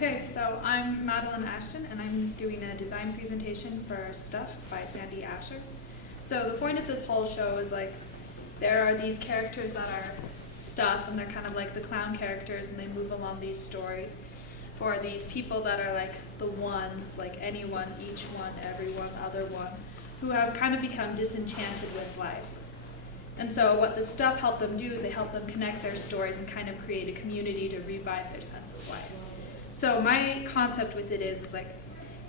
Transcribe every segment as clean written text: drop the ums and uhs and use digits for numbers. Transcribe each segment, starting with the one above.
Okay, so I'm Ashton, and I'm doing a design presentation for Stuff by Sandy Asher. So the point of this whole show is like, there are these characters that are stuff, and they're kind of like the clown characters, and they move along these stories for these people that are like the ones, like anyone, each one, everyone, other one, who have kind of become disenchanted with life. And so what the stuff help them do is they help them connect their stories and kind of create a community to revive their sense of life. So my concept with it is like,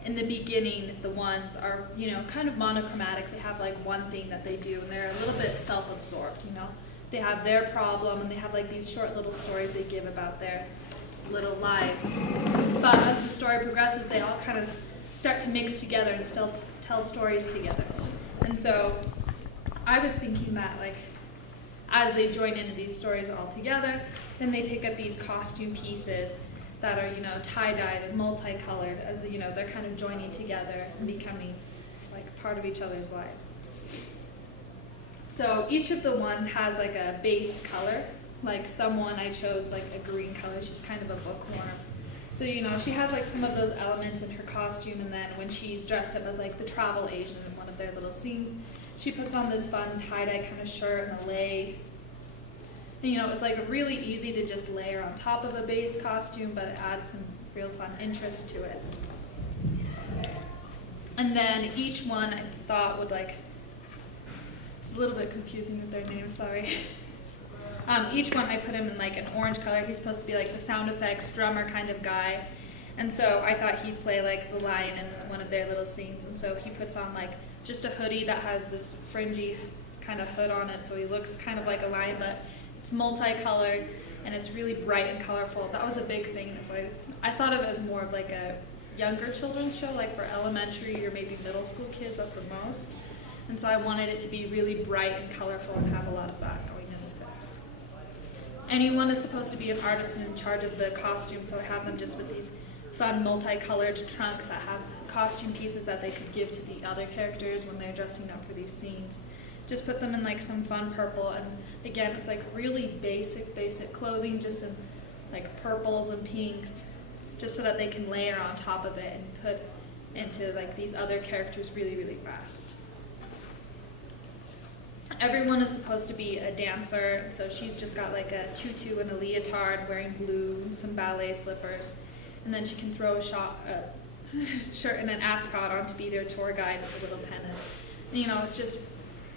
in the beginning, the ones are, kind of monochromatic. They have like one thing that they do, and they're a little bit self-absorbed, They have their problem, and they have like these short little stories they give about their little lives. But as the story progresses, they all kind of start to mix together and still tell stories together. And so I was thinking that like, as they join into these stories all together, then they pick up these costume pieces that are, tie-dyed and multicolored as, they're kind of joining together and becoming like part of each other's lives. So each of the ones has like a base color. Like someone I chose like a green color. She's kind of a bookworm. So, she has like some of those elements in her costume, and then when she's dressed up as like the travel agent in one of their little scenes, she puts on this fun tie-dye kind of shirt and a lei. And, it's like really easy to just layer on top of a base costume, but it adds some real fun interest to it. And then each one I thought would like, it's a little bit confusing with their names, sorry. Each one I put him in like an orange color. He's supposed to be like the sound effects drummer kind of guy. And so I thought he'd play like the lion in one of their little scenes. And so he puts on like just a hoodie that has this fringy kind of hood on it, so he looks kind of like a lion, but it's multicolored and it's really bright and colorful. That was a big thing. So I thought of it as more of like a younger children's show, like for elementary or maybe middle school kids at the most. And so I wanted it to be really bright and colorful and have a lot of that going in with it. Anyone is supposed to be an artist and in charge of the costume, so I have them just with these fun multicolored trunks that have costume pieces that they could give to the other characters when they're dressing up for these scenes. Just put them in like some fun purple, and again, it's like really basic clothing, just in like purples and pinks, just so that they can layer on top of it and put into like these other characters really fast. Everyone is supposed to be a dancer, so she's just got like a tutu and a leotard, wearing blue and some ballet slippers, and then she can throw a shirt and an ascot on to be their tour guide with a little pennant. It's just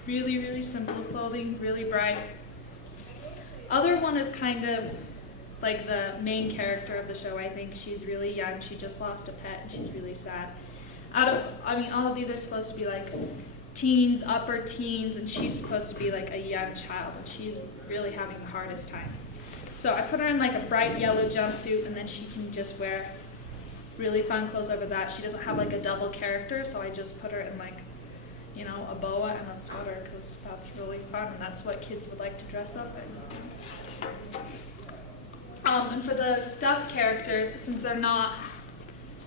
really simple clothing, really bright. Other one is kind of like the main character of the show. I think she's really young. She just lost a pet and she's really sad. All of these are supposed to be like teens, upper teens, and she's supposed to be like a young child, and she's really having the hardest time. So I put her in like a bright yellow jumpsuit, and then she can just wear really fun clothes over that. She doesn't have like a double character, so I just put her in like, a boa and a sweater, because that's really fun, and that's what kids would like to dress up in. And for the stuffed characters, since they're not,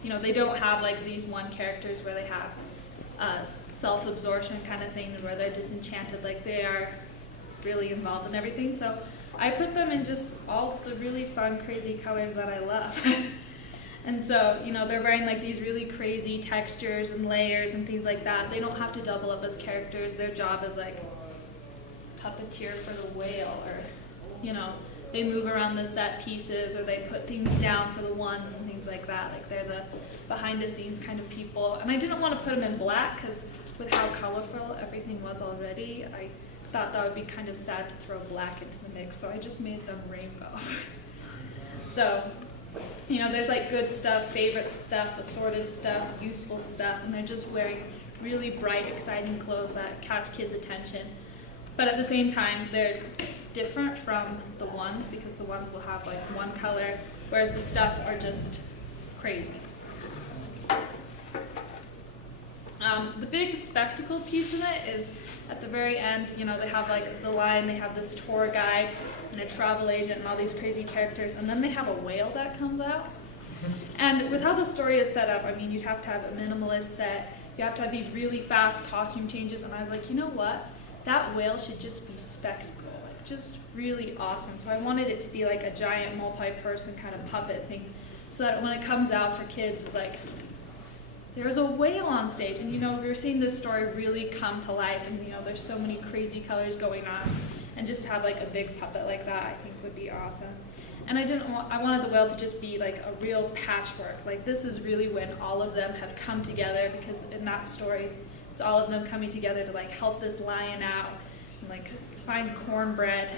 they don't have like these one characters where they have self-absorption kind of thing, where they're disenchanted, like they are really involved in everything. So I put them in just all the really fun, crazy colors that I love. And so, they're wearing like these really crazy textures and layers and things like that. They don't have to double up as characters. Their job is like puppeteer for the whale, or, they move around the set pieces, or they put things down for the ones and things like that. Like they're the behind the scenes kind of people. And I didn't want to put them in black, because with how colorful everything was already, I thought that would be kind of sad to throw black into the mix. So I just made them rainbow. So, there's like good stuff, favorite stuff, assorted stuff, useful stuff, and they're just wearing really bright, exciting clothes that catch kids' attention. But at the same time, they're different from the ones, because the ones will have like one color, whereas the stuff are just crazy. The big spectacle piece of it is at the very end. They have like the lion, they have this tour guide and a travel agent and all these crazy characters, and then they have a whale that comes out. And with how the story is set up, you'd have to have a minimalist set. You have to have these really fast costume changes, and I was like, you know what? That whale should just be spectacle, like just really awesome. So I wanted it to be like a giant multi-person kind of puppet thing. so that when it comes out for kids, it's like, there's a whale on stage, and we're seeing this story really come to life, and there's so many crazy colors going on, and just to have like a big puppet like that, I think would be awesome. And I wanted the whale to just be like a real patchwork. Like this is really when all of them have come together, because in that story, it's all of them coming together to like help this lion out and like find cornbread.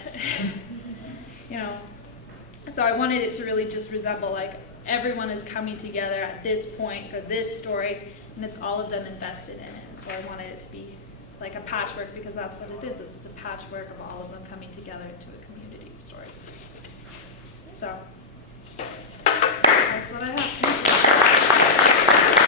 So I wanted it to really just resemble like everyone is coming together at this point for this story, and it's all of them invested in it. And so I wanted it to be like a patchwork, because that's what it is. It's a patchwork of all of them coming together into a community story. So that's what I have.